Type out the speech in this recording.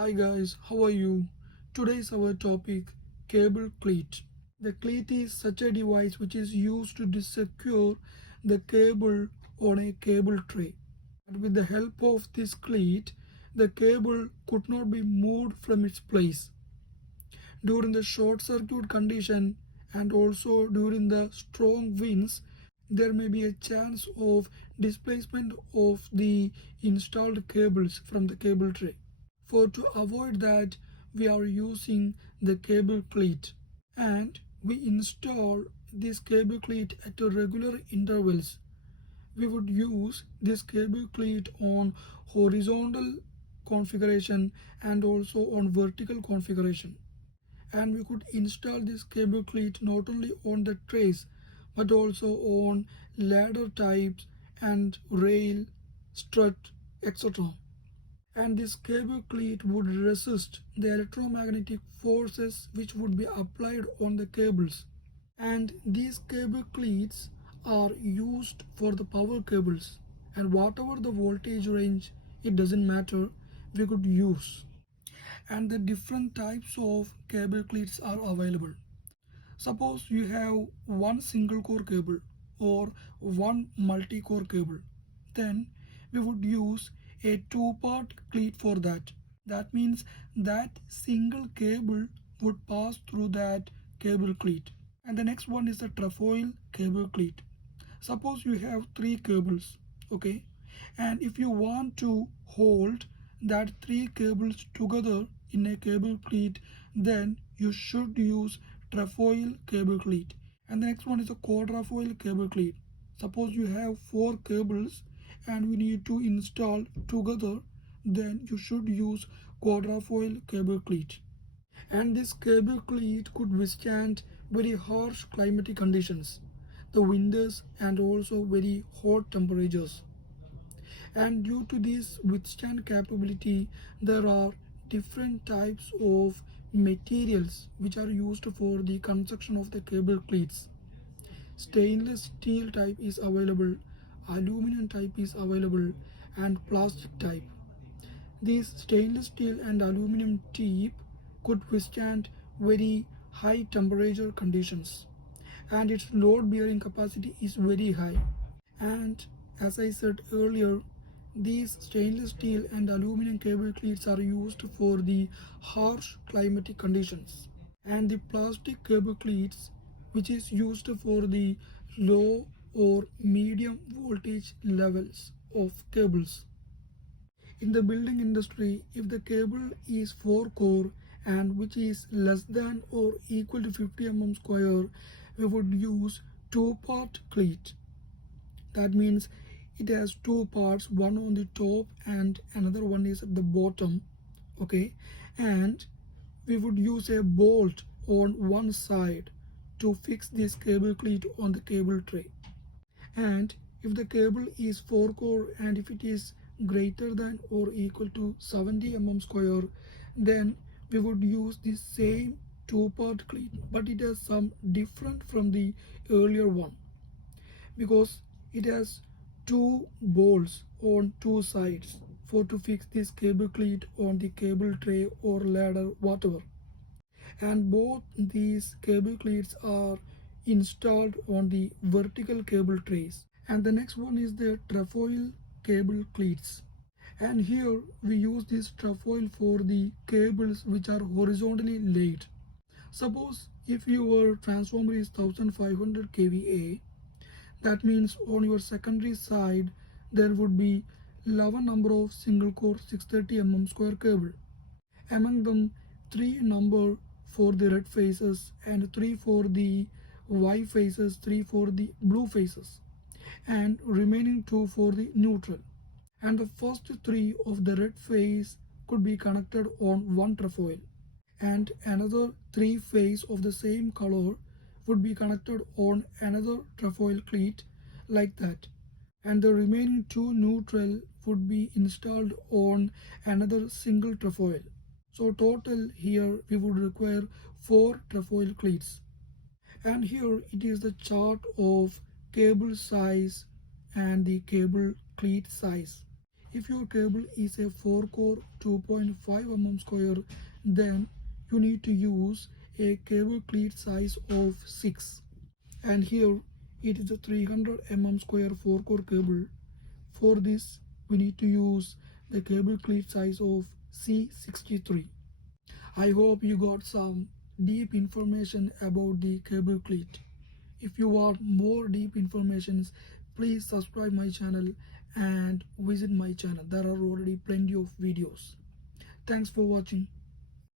Hi guys, how are you? Today's our topic cable cleat. The cleat is such a device which is used to secure the cable on a cable tray. And with the help of this cleat, the cable could not be moved from its place. During the short circuit condition and also during the strong winds, there may be a chance of displacement of the installed cables from the cable tray. For to avoid that, we are using the cable cleat and we install this cable cleat at regular intervals. We would use this cable cleat on horizontal configuration and also on vertical configuration. And we could install this cable cleat not only on the trays but also on ladder types and rail, strut, etc. And this cable cleat would resist the electromagnetic forces which would be applied on the cables. And these cable cleats are used for the power cables, and whatever the voltage range, it doesn't matter, we could use. And the different types of cable cleats are available. Suppose you have one single core cable or one multi-core cable, then we would use a two-part cleat for that. That means that single cable would pass through that cable cleat. And the next one is the trefoil cable cleat. Suppose you have three cables, okay, and if you want to hold that three cables together in a cable cleat, then you should use trefoil cable cleat. And the next one is a quadrifoil cable cleat. Suppose you have four cables and we need to install together, then you should use quadrifoil cable cleat. And this cable cleat could withstand very harsh climatic conditions, the winters and also very hot temperatures. And due to this withstand capability, there are different types of materials which are used for the construction of the cable cleats. Stainless steel type is available, aluminum type is available, and plastic type. These stainless steel and aluminum tip could withstand very high temperature conditions, and its load bearing capacity is very high. And as I said earlier, these stainless steel and aluminum cable cleats are used for the harsh climatic conditions. And the plastic cable cleats, which is used for the low or medium voltage levels of cables. In the building industry, if the cable is 4 core and which is less than or equal to 50 mm square, we would use two-part cleat. That means it has two parts, one on the top and another one is at the bottom. Okay, and we would use a bolt on one side to fix this cable cleat on the cable tray. And if the cable is 4 core and if it is greater than or equal to 70 mm square, then we would use the same two-part cleat, but it has some different from the earlier one because it has two bolts on two sides for to fix this cable cleat on the cable tray or ladder, whatever. And both these cable cleats are installed on the vertical cable trays. And the next one is the trefoil cable cleats. And here we use this trefoil for the cables which are horizontally laid. Suppose if your transformer is 1500 kVA, that means on your secondary side there would be 11 number of single core 630 mm square cable. Among them, 3 number for the red phases and 3 for the white phases, 3 for the blue phases, and remaining 2 for the neutral. And the first 3 of the red phase could be connected on one trefoil, and another 3 phase of the same color would be connected on another trefoil cleat like that, and the remaining 2 neutral would be installed on another single trefoil. So total here we would require 4 trefoil cleats. And here it is the chart of cable size and the cable cleat size. If your cable is a 4 core 2.5 mm square, then you need to use a cable cleat size of 6. And here it is a 300 mm square 4 core cable. For this we need to use the cable cleat size of C63. I hope you got some deep information about the cable cleat. If you want more deep information, please subscribe my channel and visit my channel. There are already plenty of videos. Thanks for watching.